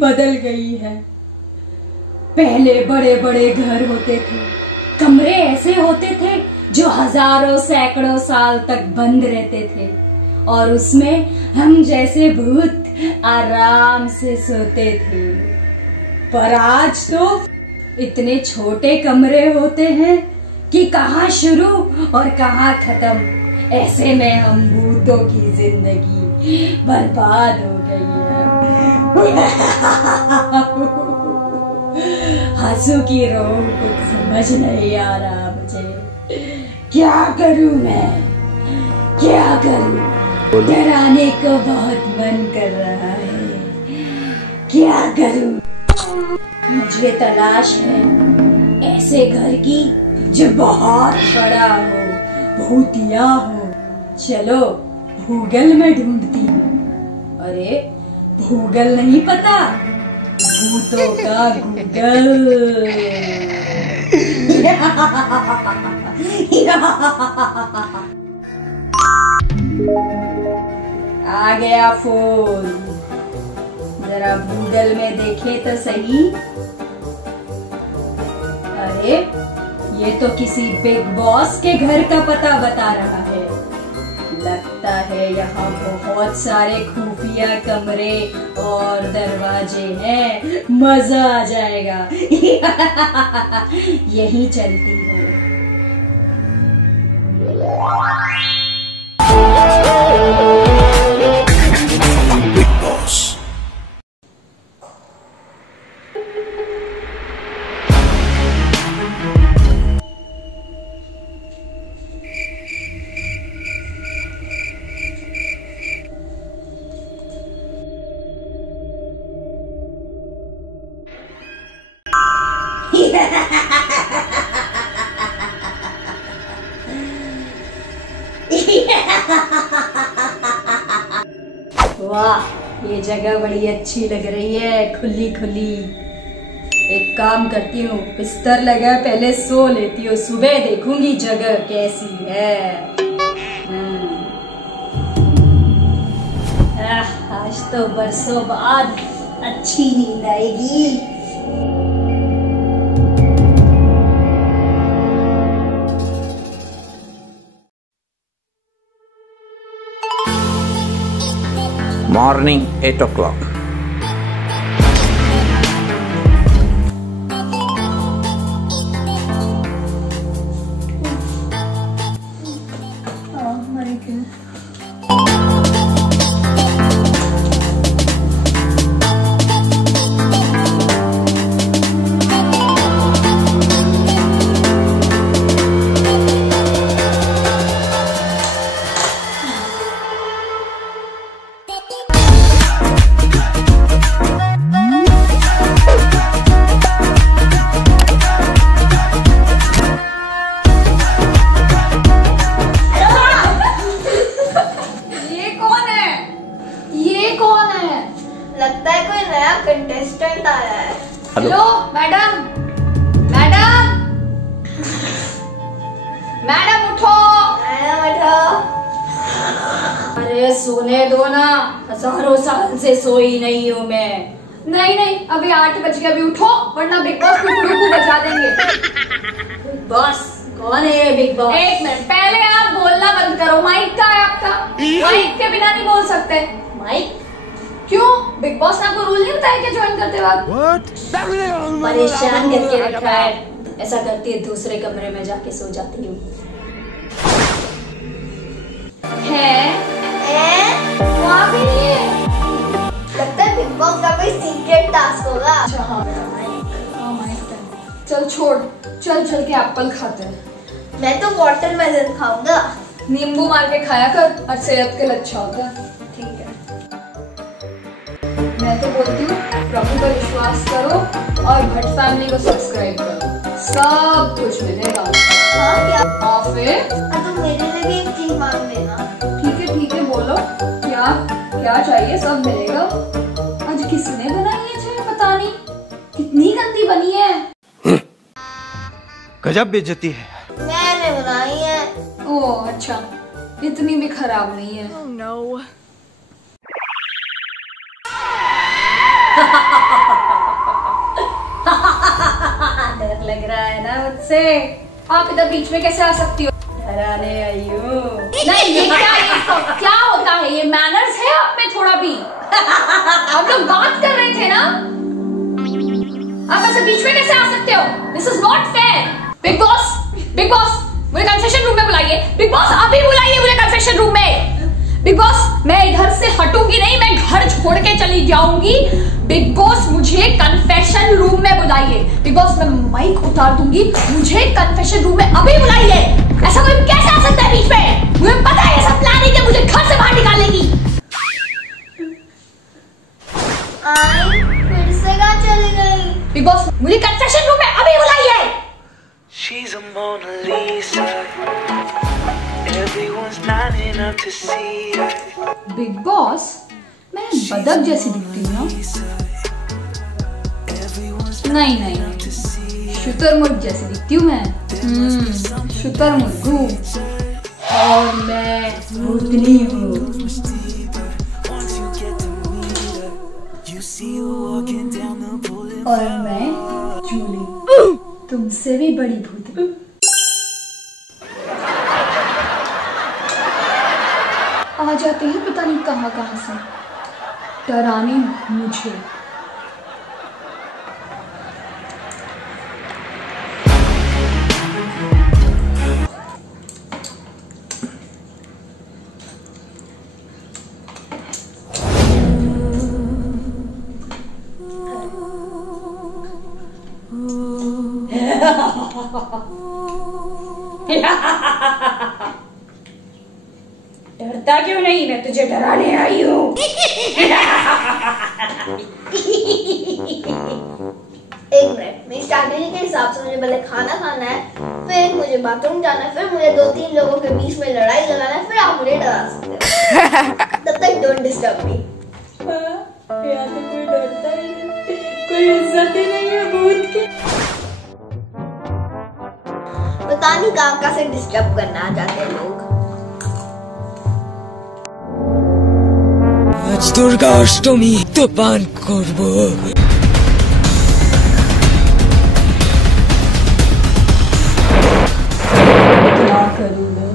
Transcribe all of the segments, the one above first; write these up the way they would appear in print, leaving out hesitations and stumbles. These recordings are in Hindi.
बदल गई है। पहले बड़े बड़े घर होते थे, कमरे ऐसे होते थे जो हजारों सैकड़ों साल तक बंद रहते थे और उसमें हम जैसे भूत आराम से सोते थे। पर आज तो इतने छोटे कमरे होते हैं कि कहाँ शुरू और कहाँ खत्म। ऐसे में हम भूतों की जिंदगी बर्बाद हो गई है। हंसू की रोग कुछ समझ नहीं आ रहा मुझे। क्या करूं मैं, क्या करूं? डराने को बहुत मन कर रहा है, क्या करूं? मुझे तलाश है ऐसे घर की जो बहुत बड़ा हो, भूतिया हो। चलो गूगल में ढूंढती हूँ। अरे गूगल नहीं पता, भूतों का गूगल। आ गया फोन, जरा गूगल में देखे तो सही। अरे ये तो किसी बिग बॉस के घर का पता बता रहा है। लगता है यहाँ बहुत सारे खुफिया कमरे और दरवाजे हैं, मजा आ जाएगा। यही चलती हूँ। वाह, ये जगह बड़ी अच्छी लग रही है, खुली खुली। एक काम करती हूँ, बिस्तर लगा पहले सो लेती हूँ, सुबह देखूंगी जगह कैसी है। आज तो बरसों बाद अच्छी नींद आएगी। Morning 8 o'clock. लगता है कोई नया कंटेस्टेंट आया है। हेलो मैडम, मैडम, मैडम उठो। मैडम उठो। अरे सोने दो ना, हजारों साल से सोई नहीं हूँ मैं। नहीं नहीं, अभी 8 बज गए, अभी उठो वरना बिग बॉस को बजा देंगे। बिग बॉस कौन है ये बिग बॉस? एक मिनट, पहले आप बोलना बंद करो। माइक कहाँ है आपका? माइक के बिना नहीं बोल सकते। माइक क्यों? बिग बॉस ने आपको रूल नहीं बताया क्या ज्वाइन करते वक्त? परेशान करके रखा है। ऐसा करती है दूसरे कमरे में जाके सो जाती हूँ। वहाँ भी नहीं है। लगता है बिग बॉस का कोई सीक्रेट टास्क होगा। अच्छा हाँ, चल छोड़, चल चल के एप्पल खाते हैं। मैं तो वाटरमेलन खाऊंगा। नींबू मार के खाया कर और सेहत के लिए अच्छा होता है। ठीक है। मैं तो बोलती हूँ प्रभु पर विश्वास करो और भट्ट फैमिली को सब्सक्राइब करो, सब कुछ मिलेगा। हाँ क्या? हाँ फिर? तो मेरे लिए भी एक चीज मांग देना। ठीक है बोलो, क्या क्या चाहिए, सब मिलेगा। आज किसने बनाई है चाय, पता नहीं कितनी गंदी बनी है। गजब बेइज्जती है। मैंने बनाई है। ओह अच्छा, इतनी भी खराब नहीं है। Oh no. लग रहा है ना मुझसे? आप इधर बीच में कैसे आ सकती हो? डराने आई हूँ। नहीं, ये क्या होता है? ये मैनर्स है आप में थोड़ा भी? हम लोग बात कर रहे थे ना, आप ऐसे बीच में कैसे आ सकते हो? This is not fair. Big boss मुझे कन्फेशन रूम में बुलाइए। बिग बॉस अभी बुलाइए मुझे कन्फेशन रूम में। बिग बॉस मैं इधर से हटूंगी नहीं, मैं घर छोड़ के चली जाऊंगी। बिग बॉस मुझे कन्फेशन रूम में बुलाइए। बिग बॉस मैं माइक उतार दूंगी, मुझे कन्फेशन रूम में अभी बुलाइए। ऐसा कोई कैसे आ सकता है बीच में? मुझे पता है ये सब प्लानिंग है, मुझे घर से बाहर निकालेगी। फिर से कहाँ चली गई? बिग बॉस मुझे कन्फेशन रूम में अभी बुलाइए। She's a Mona Lisa. Everyone's lining up to see her. Big boss मैं बदक जैसी दिखती हूँ ना? नहीं, शुतुरमुर्ग जैसी दिखती हूँ मैं। शुतुरमुर्गू। और मैं भूतनी हूँ। और मैं जूली, तुमसे भी बड़ी भूतनी। आ जाते हैं पता नहीं कहाँ से डराने मुझे। डरता क्यों नहीं? मैं तुझे डराने आई हूँ। एक मिनट, मेरी स्ट्रैटेजी के हिसाब से मुझे पहले खाना खाना है, फिर मुझे बाथरूम जाना है, फिर मुझे 2-3 लोगों के बीच में लड़ाई लगाना है, फिर आप मुझे डरा सकते हो। तब तक डोंट डिस्टर्ब मी। यहाँ तो कोई डरता ही नहीं, कोई इज्जत ही नहीं है भूत की। पता नहीं कहाँ से डिस्टर्ब करना आ जाते हैं लोग। आज दुर्गा अष्टमी तो पान करबो। क्या करूँ मैं?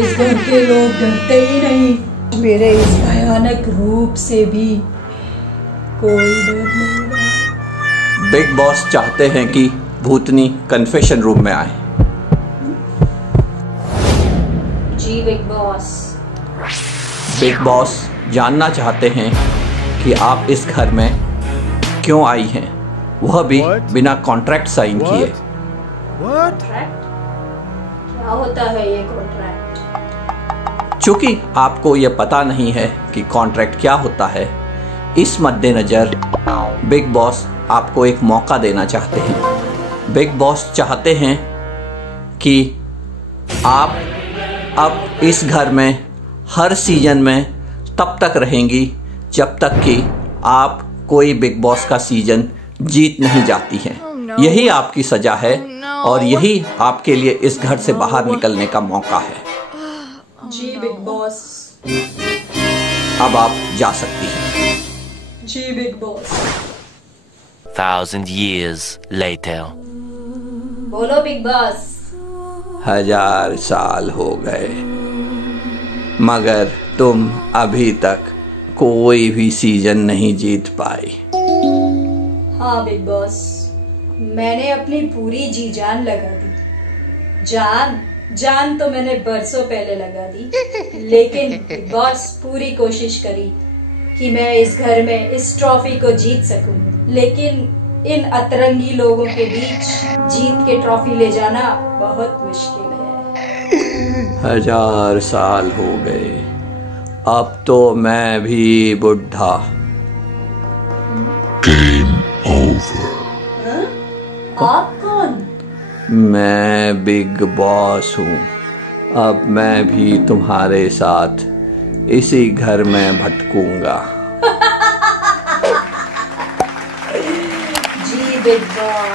इस घर के लोग डरते ही नहीं। मेरे इस भयानक रूप से भी कोई डर नहीं रहा। बिग बॉस चाहते हैं कि भूतनी कन्फेशन रूम में आए। जी बिग बॉस। बिग बॉस जानना चाहते हैं कि आप इस घर में क्यों आई हैं, वह भी बिना कॉन्ट्रैक्ट साइन किए। कॉन्ट्रैक्ट? क्या होता है ये कॉन्ट्रैक्ट? चूंकि आपको यह पता नहीं है कि कॉन्ट्रैक्ट क्या होता है, इस मद्देनजर बिग बॉस आपको एक मौका देना चाहते हैं। बिग बॉस चाहते हैं कि आप अब इस घर में हर सीजन में तब तक रहेंगी जब तक कि आप कोई बिग बॉस का सीजन जीत नहीं जाती हैं। यही आपकी सजा है और यही आपके लिए इस घर से बाहर निकलने का मौका है। जी बिग बॉस। अब आप जा सकती हैं। जी बिग बॉस। 1,000 years later. बोलो बिग बॉस। 1000 साल हो गए मगर तुम अभी तक कोई भी सीजन नहीं जीत पाई। हाँ बिग बॉस, मैंने अपनी पूरी जी जान लगा दी। जान तो मैंने बरसों पहले लगा दी, लेकिन बिग बॉस पूरी कोशिश करी कि मैं इस घर में इस ट्रॉफी को जीत सकूं, लेकिन इन अतरंगी लोगों के बीच जीत के ट्रॉफी ले जाना बहुत मुश्किल है। 1000 साल हो गए, अब तो मैं भी बुढ़ा। आप कौन? मैं बिग बॉस हूँ। अब मैं भी तुम्हारे साथ इसी घर में भटकूंगा। जी बिग बॉस।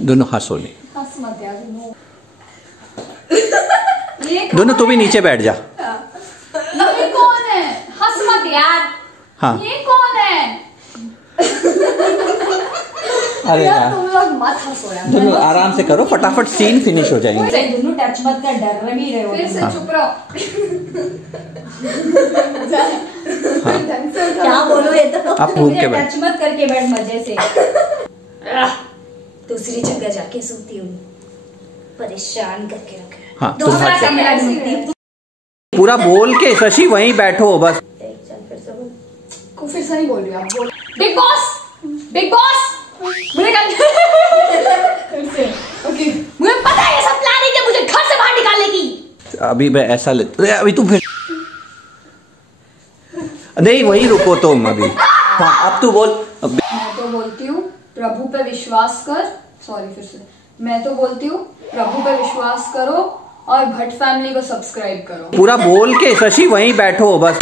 दोनों हंसो नहीं। हंस मत यार। दोनों तू भी नीचे बैठ जा। हाँ ये कौन है? अरे यार तुम लोग मत हंसो यार। तुम लोग आराम से करो, फटाफट सीन फिनिश हो जाएंगे। दोनों टच मत कर, डर लगी रहे हो। फिर से चुप रहो। क्या बोलो ये तो। आप भूख के बैठ। टच मत करके बैठ मजे से। दूसरी जगह जाके सोती हूँ, परेशान करके रखे। हाँ तुम दूसरा हट जाओ। कमरा ढूंढती। पूरा बोल के शशि वहीं बैठो बस। चल फिर से बोल। को फिर से नहीं बोल रही आप, बोल। बिग बॉस, बिग बॉस, मुझे फिर से ओके। मुझे पता है ये सब प्लानिंग है मुझे घर से बाहर निकालने की। अभी मैं ऐसा अभी तुम फिर नहीं वही रुको तुम अभी। हाँ अब तू बोल। मैं तो बोलती हूँ प्रभु पे विश्वास कर। सॉरी फिर से। मैं तो बोलती हूँ प्रभु पे विश्वास करो और भट्ट फैमिली को सब्सक्राइब करो। पूरा बोल के शशि वहीं बैठो बस।